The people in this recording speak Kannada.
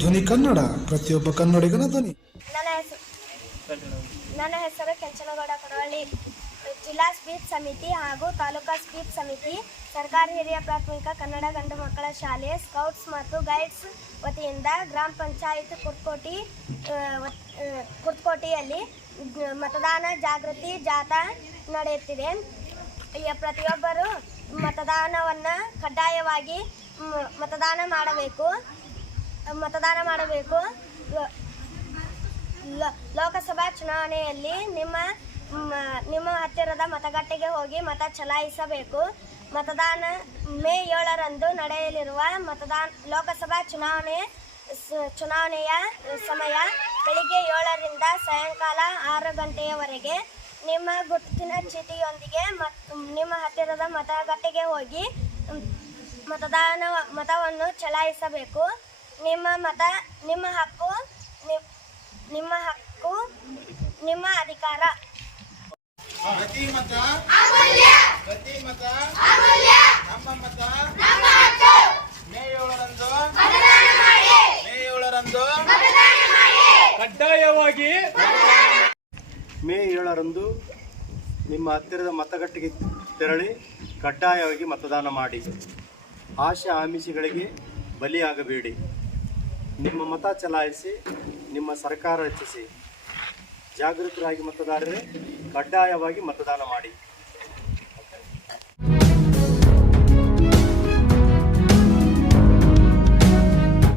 ಧ್ವನಿ ಕನ್ನಡ, ಪ್ರತಿಯೊಬ್ಬ ಕನ್ನಡಿಗನ ಧ್ವನಿ. ನನ್ನ ಹೆಸರು ಕೆಂಚನಗೌಡ ಕೊಡವಳ್ಳಿ. ಜಿಲ್ಲಾ ಸ್ವೀಪ್ ಸಮಿತಿ ಹಾಗೂ ತಾಲೂಕಾ ಸ್ವೀಪ್ ಸಮಿತಿ ಸರ್ಕಾರಿ ಹಿರಿಯ ಪ್ರಾಥಮಿಕ ಕನ್ನಡ ಗಂಡು ಮಕ್ಕಳ ಶಾಲೆ ಸ್ಕೌಟ್ಸ್ ಮತ್ತು ಗೈಡ್ಸ್ ವತಿಯಿಂದ ಗ್ರಾಮ ಪಂಚಾಯತ್ ಕುರ್ತಕೋಟಿಯಲ್ಲಿ ಮತದಾನ ಜಾಗೃತಿ ಜಾಥಾ ನಡೆಯುತ್ತಿದೆ. ಪ್ರತಿಯೊಬ್ಬರು ಮತದಾನವನ್ನು ಕಡ್ಡಾಯವಾಗಿ ಮತದಾನ ಮಾಡಬೇಕು. ಲೋಕಸಭಾ ಚುನಾವಣೆಯಲ್ಲಿ ನಿಮ್ಮ ಹತ್ತಿರದ ಮತಗಟ್ಟೆಗೆ ಹೋಗಿ ಮತ ಚಲಾಯಿಸಬೇಕು. ಮತದಾನ ಮೇ 7ರಂದು ನಡೆಯಲಿರುವ ಲೋಕಸಭಾ ಚುನಾವಣೆಯ ಸಮಯ ಬೆಳಿಗ್ಗೆ 7ರಿಂದ ಸಾಯಂಕಾಲ 6 ಗಂಟೆಯವರೆಗೆ. ನಿಮ್ಮ ಗುರುತಿನ ಚೀಟಿಯೊಂದಿಗೆ ನಿಮ್ಮ ಹತ್ತಿರದ ಮತಗಟ್ಟೆಗೆ ಹೋಗಿ ಮತವನ್ನು ಚಲಾಯಿಸಬೇಕು. ನಿಮ್ಮ ಮತ ನಿಮ್ಮ ಹಕ್ಕು, ನಿಮ್ಮ ಅಧಿಕಾರ. ಪ್ರತಿ ಮತ ಅಮೂಲ್ಯ, ಪ್ರತಿ ಮತ ಅಮೂಲ್ಯ, ನಮ್ಮ ಮತ ನಮ್ಮ ಹಕ್ಕು. ಮೇ 7ರಂದು ಮತದಾನ ಮಾಡಿ, ಮೇ 7ರಂದು ಮತದಾನ ಮಾಡಿ, ಕಡ್ಡಾಯವಾಗಿ. ಮೇ 7ರಂದು ನಿಮ್ಮ ಹತ್ತಿರದ ಮತಗಟ್ಟೆಗೆ ತೆರಳಿ ಕಡ್ಡಾಯವಾಗಿ ಮತದಾನ ಮಾಡಿ. ಆಶೆ ಆಮಿಷಗಳಿಗೆ ಬಲಿಯಾಗಬೇಡಿ. ನಿಮ್ಮ ಮತ ಚಲಾಯಿಸಿ, ನಿಮ್ಮ ಸರ್ಕಾರ ರಚಿಸಿ. ಜಾಗೃತರಾಗಿ ಮತದಾರರೇ, ಕಡ್ಡಾಯವಾಗಿ ಮತದಾನ ಮಾಡಿ.